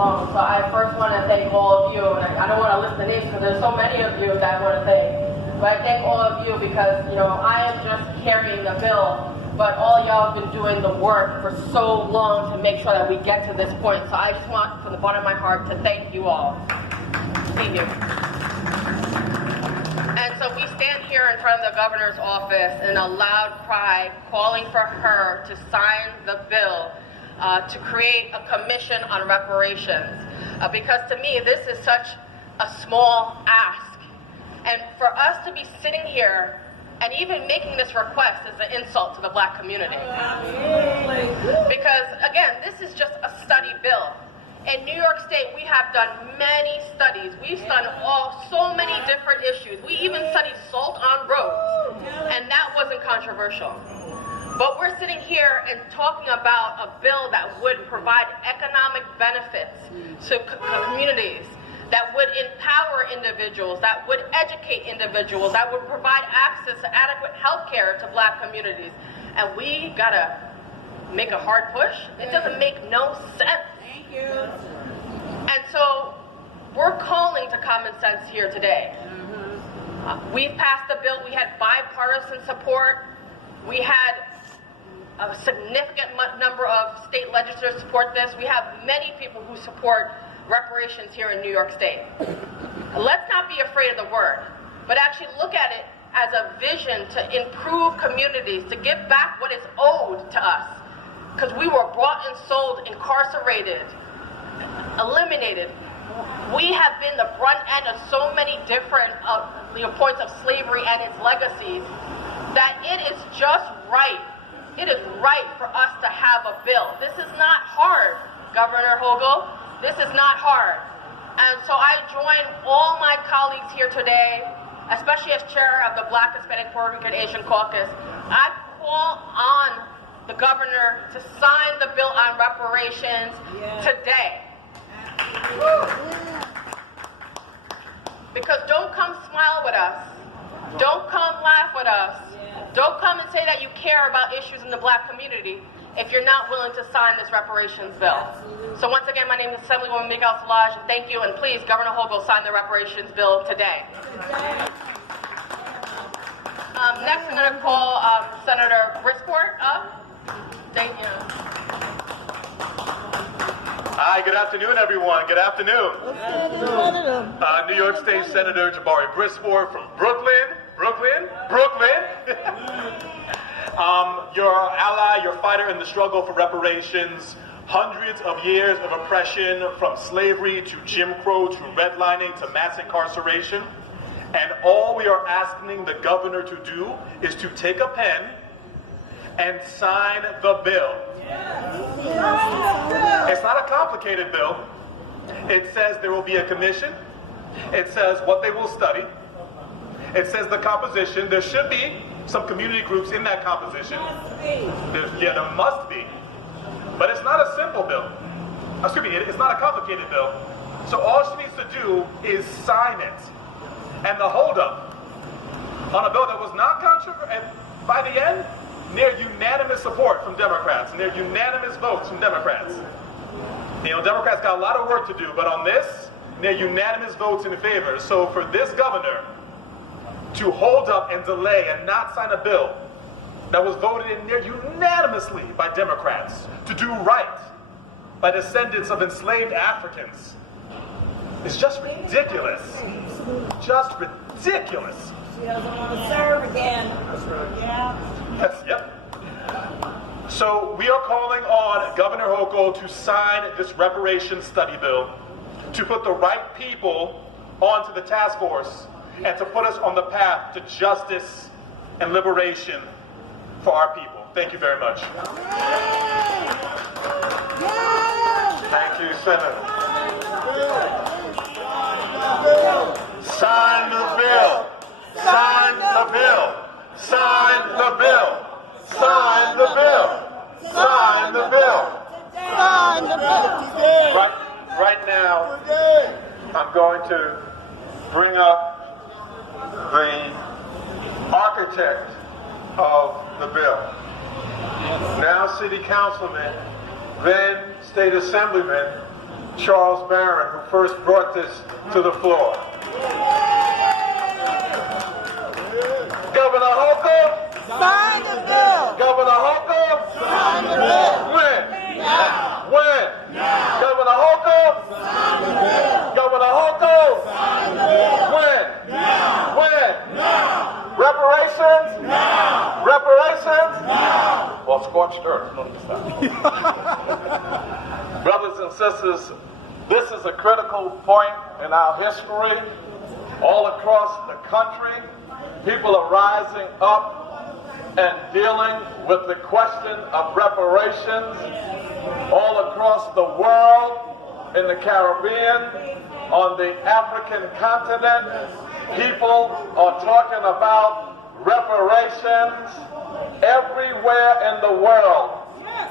alone. So I first want to thank all of you, and I don't want to list the names because there's so many of you that I want to thank. But I thank all of you because, I am just carrying the bill, but all y'all have been doing the work for so long to make sure that we get to this point. So I just want, from the bottom of my heart, to thank you all. Thank you. And so we stand here in front of the governor's office in a loud cry, calling for her to sign the bill to create a commission on reparations. Because to me, this is such a small ask. And for us to be sitting here and even making this request is an insult to the Black community. Because, again, this is just a study bill. In New York State, we have done many studies. We've done so many different issues. We even studied salt on roads, and that wasn't controversial. But we're sitting here and talking about a bill that would provide economic benefits to communities, that would empower individuals, that would educate individuals, that would provide access to adequate health care to Black communities. And we gotta make a hard push? It doesn't make no sense. Thank you. And so we're calling to common sense here today. We've passed the bill. We had bipartisan support. We had a significant number of state legislators support this. We have many people who support reparations here in New York State. Let's not be afraid of the word, but actually look at it as a vision to improve communities, to give back what is owed to us. Because we were bought and sold, incarcerated, eliminated. We have been the brunt end of so many different points of slavery and its legacies that it is just right. It is right for us to have a bill. This is not hard, Governor Hochul. This is not hard. And so I join all my colleagues here today, especially as chair of the Black, Hispanic, Puerto Rican, Asian Caucus. I call on the governor to sign the bill on reparations today. Because don't come smile with us. Don't come laugh with us. Don't come and say that you care about issues in the Black community if you're not willing to sign this reparations bill. So once again, my name is Assemblywoman Miguel Salage, and thank you, and please, Governor Hochul, sign the reparations bill today. Next, I'm going to call Senator Brisport up. Thank you. Hi, good afternoon, everyone. Good afternoon. New York State Senator Jabari Brisport from Brooklyn. Your ally, your fighter in the struggle for reparations. Hundreds of years of oppression, from slavery to Jim Crow to redlining to mass incarceration. And all we are asking the governor to do is to take a pen and sign the bill. It's not a complicated bill. It says there will be a commission. It says what they will study. It says the composition. There should be some community groups in that composition. There must be. But it's not a simple bill. Excuse me, it's not a complicated bill. So all she needs to do is sign it. And the holdup on a bill that was not controversial, and by the end, near unanimous support from Democrats, near unanimous votes from Democrats. Democrats got a lot of work to do, but on this, near unanimous votes in favor. So for this governor to hold up and delay and not sign a bill that was voted in near unanimously by Democrats to do right by descendants of enslaved Africans is just ridiculous. Just ridiculous. She doesn't want to serve again. That's right. Yep. So we are calling on Governor Hochul to sign this reparations study bill, to put the right people onto the task force, and to put us on the path to justice and liberation for our people. Thank you very much. Thank you, Senator. Sign the bill. Sign the bill. Sign the bill. Sign the bill. Sign the bill. Sign the bill. Right now, I'm going to bring up the architect of the bill. Now City Councilman, then State Assemblyman Charles Barron, who first brought this to the floor. Governor Hochul, Sign the bill. Governor Hochul, Sign the bill. when? Now. When? Now. Governor Hochul, Sign the bill. Governor Hochul, Sign the bill. when? Now. When? Now. Reparations? Now. Reparations? Now. Well, scorched earth. No, it's not. Brothers and sisters, this is a critical point in our history. All across the country, people are rising up and dealing with the question of reparations. All across the world, in the Caribbean, on the African continent, people are talking about reparations everywhere in the world.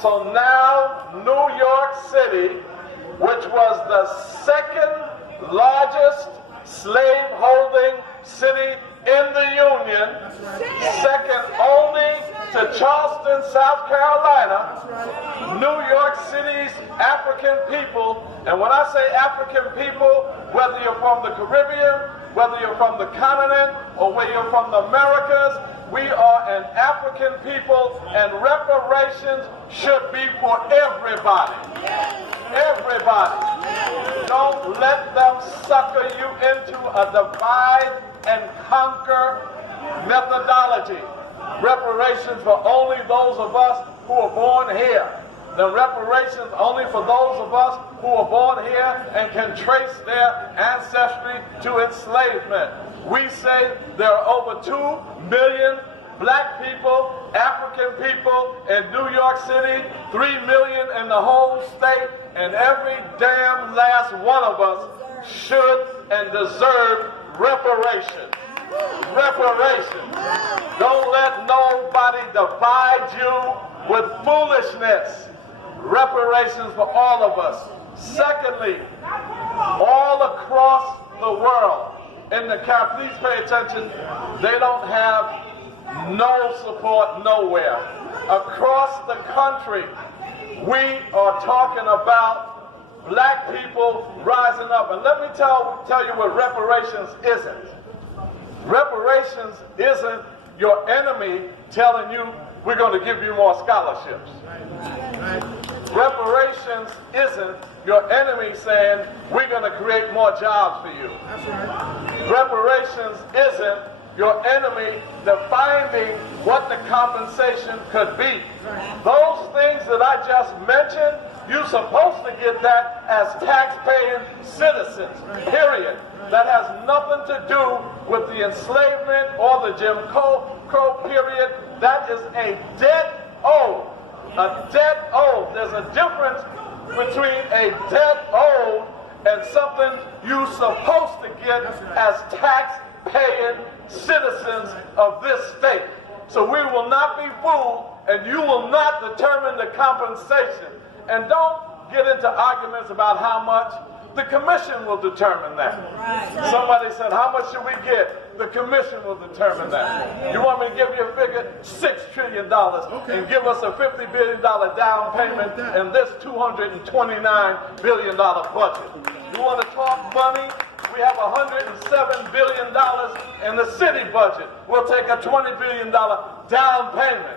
So now, New York City, which was the second largest slave-holding city in the Union, second only to Charleston, South Carolina, New York City's African people, and when I say African people, whether you're from the Caribbean, whether you're from the continent, or whether you're from the Americas, we are an African people, and reparations should be for everybody. Everybody. Don't let them sucker you into a divide and conquer methodology. Reparations for only those of us who are born here. The reparations only for those of us who are born here and can trace their ancestry to enslavement. We say there are over 2 million black people, African people in New York City, 3 million in the whole state, and every damn last one of us should and deserve reparations. Reparations. Don't let nobody divide you with foolishness. Reparations for all of us. Secondly, all across the world, in the Caribbean, please pay attention, they don't have no support nowhere. Across the country, we are talking about black people rising up. And let me tell you what reparations isn't. Reparations isn't your enemy telling you we're going to give you more scholarships. Reparations isn't your enemy saying we're going to create more jobs for you. Reparations isn't your enemy defining what the compensation could be. Those things that I just mentioned, you're supposed to get that as tax-paying citizens, period. That has nothing to do with the enslavement or the Jim Crow period. That is a debt owed. A debt owed. There's a difference between a debt owed and something you're supposed to get as tax-paying citizens of this state. So we will not be fooled, and you will not determine the compensation. And don't get into arguments about how much. The commission will determine that. Right. Somebody said, how much should we get? The commission will determine that. Right. You want me to give you a figure? $6 trillion. Okay. And give us a $50 billion down payment in this $229 billion budget. You want to talk money? We have $107 billion in the city budget. We'll take a $20 billion down payment.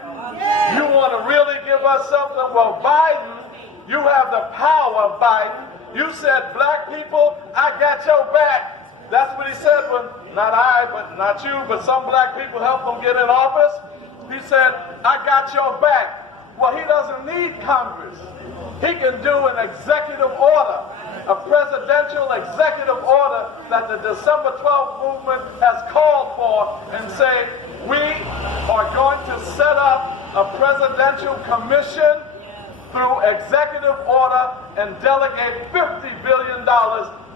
You want to really give us something? Well, Biden, you have the power, Biden. You said, black people, I got your back. That's what he said when, not I, but not you, but some black people helped him get in office. He said, I got your back. Well, he doesn't need Congress. He can do an executive order, a presidential executive order that the December 12th movement has called for and say, we are going to set up a presidential commission through executive order and delegate $50 billion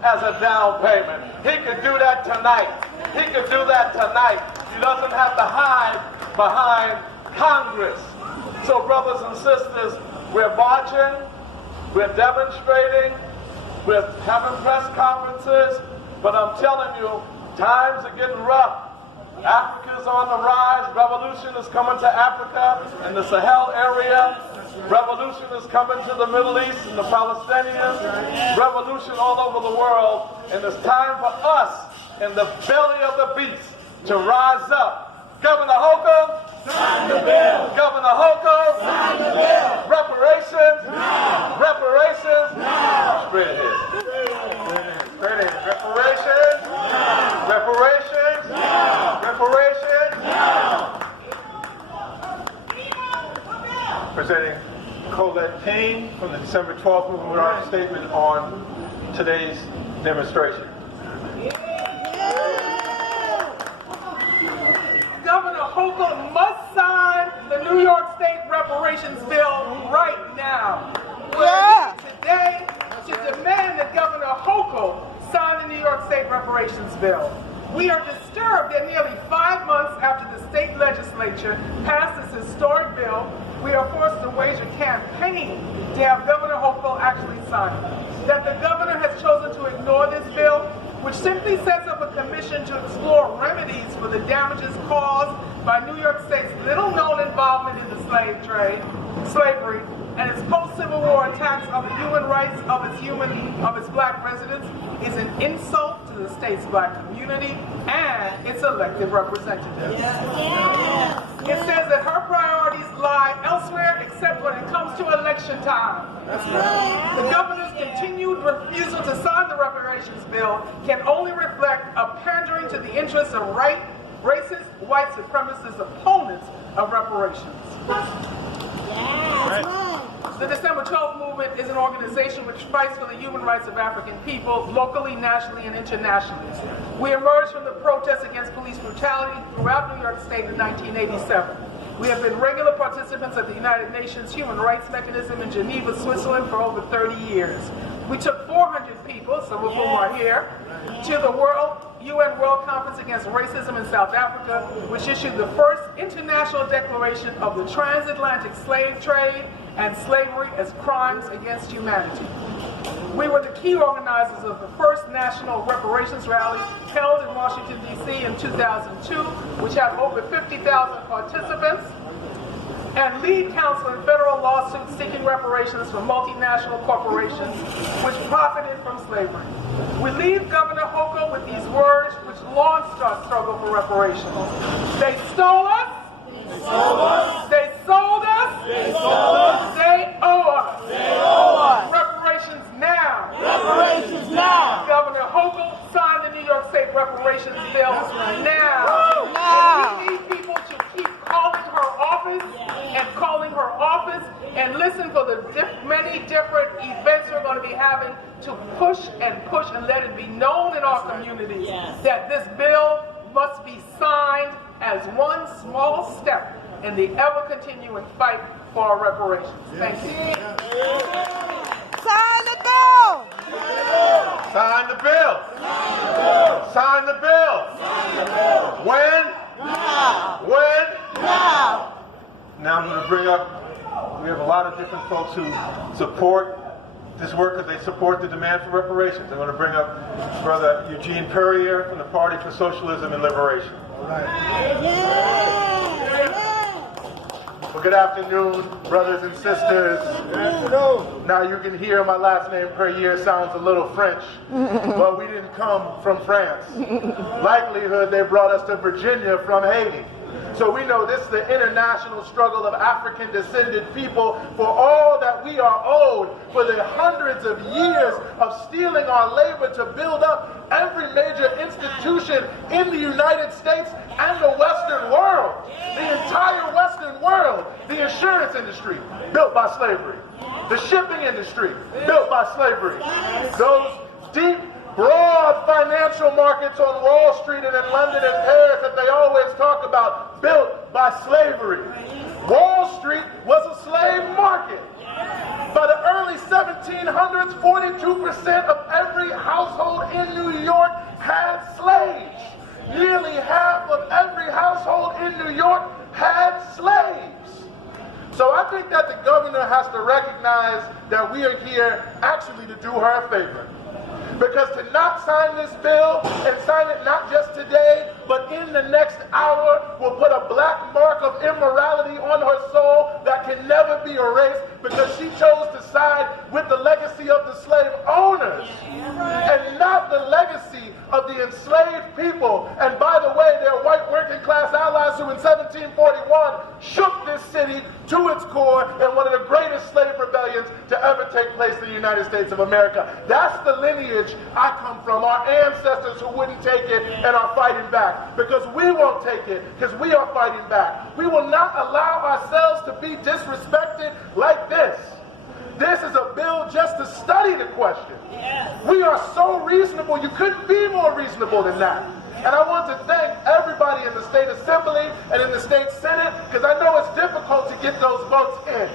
as a down payment. He could do that tonight. He could do that tonight. He doesn't have to hide behind Congress. So brothers and sisters, we're marching, we're demonstrating, we're having press conferences, but I'm telling you, times are getting rough. Africa's on the rise. Revolution is coming to Africa and the Sahel area. Revolution is coming to the Middle East and the Palestinians. Revolution all over the world. And it's time for us in the belly of the beast to rise up. Governor Hochul, Sign the bill. Governor Hochul, Sign the bill. reparations, Now. reparations, Now. spread it. Spread it. Reparations, reparations, reparations. Presenting Colette Payne from the December 12th movement with our statement on today's demonstration. Governor Hochul must sign the New York State Reparations Bill right now. We're here today to demand that Governor Hochul sign the New York State Reparations Bill. We are disturbed that nearly 5 months after the state legislature passed this historic bill, we are forced to wage a campaign to have Governor Hochul actually sign it. That the governor has chosen to ignore this bill, which simply sets up a commission to explore remedies for the damages caused by New York State's little-known involvement in the slave trade, slavery, and its post-Civil War attacks on the human rights of its black residents, is an insult to the state's black community and its elected representatives. It says that her priorities lie elsewhere except when it comes to election time. The governor's continued refusal to sign the reparations bill can only reflect a pandering to the interests of racist, white supremacist opponents of reparations. The December 12th movement is an organization which fights for the human rights of African people, locally, nationally, and internationally. We emerged from the protests against police brutality throughout New York State in 1987. We have been regular participants of the United Nations Human Rights Mechanism in Geneva, Switzerland for over 30 years. We took 400 people, some of whom are here, to the UN World Conference Against Racism in South Africa, which issued the first international declaration of the transatlantic slave trade and slavery as crimes against humanity. We were the key organizers of the first national reparations rally held in Washington, D.C. in 2002, which had over 50,000 participants, and lead counsel in federal lawsuits seeking reparations from multinational corporations which profited from slavery. We leave Governor Hochul with these words which launched our struggle for reparations. They stole us. They sold us. They sold us. They sold us. They owe us. They owe us. Reparations now. Reparations now. Governor Hochul signed the New York State Reparations Bill now. Now. And we need people to keep calling her office and listen for the many different events we're going to be having to push and let it be known in our communities that this bill must be signed as one small step in the ever-continuing fight for our reparations. Thank you. Sign the bill! Sign the bill! Sign the bill! When? Now. When? Now. Now I'm going to bring up, we have a lot of different folks who support this work because they support the demand for reparations. I'm going to bring up Brother Eugene Perrier from the Party for Socialism and Liberation. Well, good afternoon, brothers and sisters. Now you can hear my last name, Perrier, sounds a little French, but we didn't come from France. Likelihood they brought us to Virginia from Haiti. So we know this is the international struggle of African descended people for all that we are owed for the hundreds of years of stealing our labor to build up every major institution in the United States and the Western world. The entire Western world. The insurance industry, built by slavery. The shipping industry, built by slavery. Those deep, broad financial markets on Wall Street and in London and Paris that they always talk about, built by slavery. Wall Street was a slave market. By the early 1700s, 42% of every household in New York had slaves. Nearly half of every household in New York had slaves. So I think that the governor has to recognize that we are here actually to do her a favor. Because to not sign this bill and sign it not just today, but in the next hour will put a black mark of immorality on her soul that can never be erased because she chose to side with the legacy of the slave owners and not the legacy of the enslaved people. And by the way, their white working class allies who in 1741 shook this city to its core in one of the greatest slave rebellions to ever take place in the United States of America. That's the lineage I come from, our ancestors who wouldn't take it and are fighting back. Because we won't take it, because we are fighting back. We will not allow ourselves to be disrespected like this. This is a bill just to study the question. We are so reasonable, you couldn't be more reasonable than that. And I want to thank everybody in the state assembly and in the state senate, because I know it's difficult to get those votes in.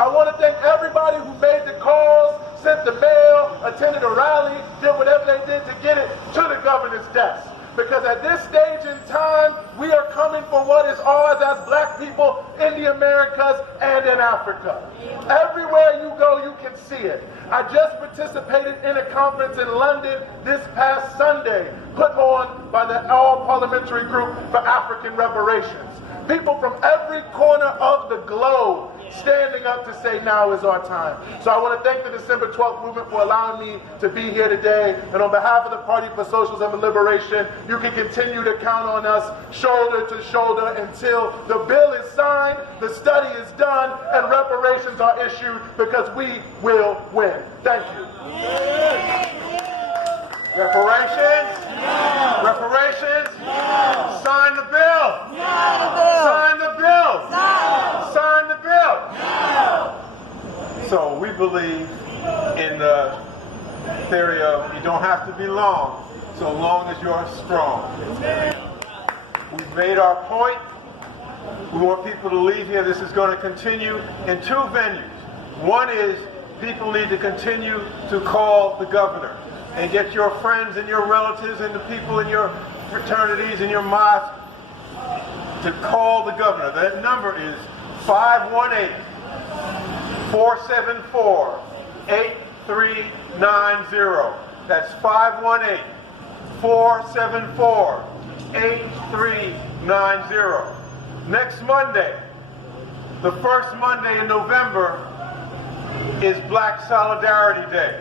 I want to thank everybody who made the calls, sent the mail, attended a rally, did whatever they did to get it to the governor's desk. Because at this stage in time, we are coming for what is ours as black people in the Americas and in Africa. Everywhere you go, you can see it. I just participated in a conference in London this past Sunday, put on by the All-Parliamentary Group for African Reparations. People from every corner of the globe standing up to say now is our time. So I want to thank the December 12th movement for allowing me to be here today. And on behalf of the Party for Socialism and Liberation, you can continue to count on us shoulder to shoulder until the bill is signed, the study is done, and reparations are issued, because we will win. Thank you. Reparations? No. Reparations? No. Sign the bill. No. Sign the bill. No. Sign the bill. No. So we believe in the theory of you don't have to be long, so long as you're strong. We've made our point. We want people to leave here. This is going to continue in two venues. One is people need to continue to call the governor and get your friends and your relatives and the people in your fraternities and your mosques to call the governor. That number is 518-474-8390. That's 518-474-8390. Next Monday, the first Monday in November, is Black Solidarity Day.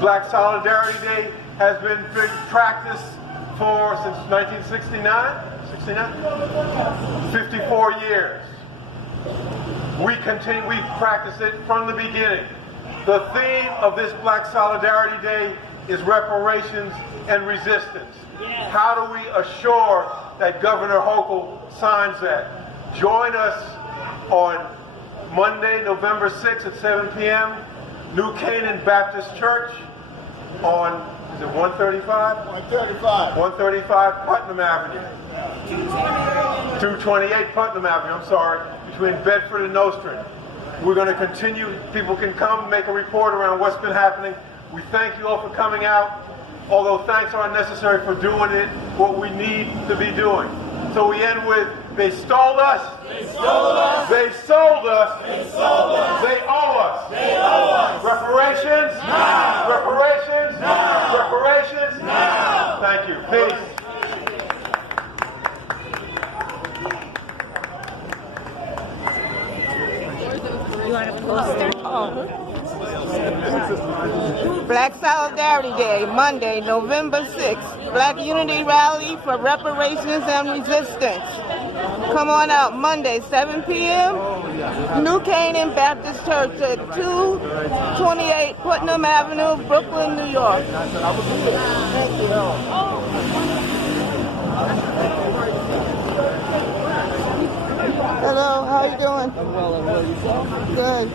Black Solidarity Day has been practiced since 1969, 54 years. We practice it from the beginning. The theme of this Black Solidarity Day is reparations and resistance. How do we assure that Governor Hochul signs that? Join us on Monday, November 6th at 7 p.m., New Canaan Baptist Church on, is it 135? 135. 135 Putnam Avenue. 228 Putnam Avenue, I'm sorry, between Bedford and Nostrand. We're going to continue. People can come make a report around what's been happening. We thank you all for coming out, although thanks aren't necessary for doing it, what we need to be doing. So we end with, they stole us. They stole us. They sold us. They sold us. They owe us. They owe us. Reparations? Now. Reparations? Now. Reparations? Now. Thank you. Peace. You want a poster? Black Solidarity Day, Monday, November 6th. Black Unity Rally for Reparations and Resistance. Come on out Monday, 7 p.m. New Canaan Baptist Church at 228 Putnam Avenue, Brooklyn, New York. Thank you. Hello, how you doing? I'm well, yourself? Good.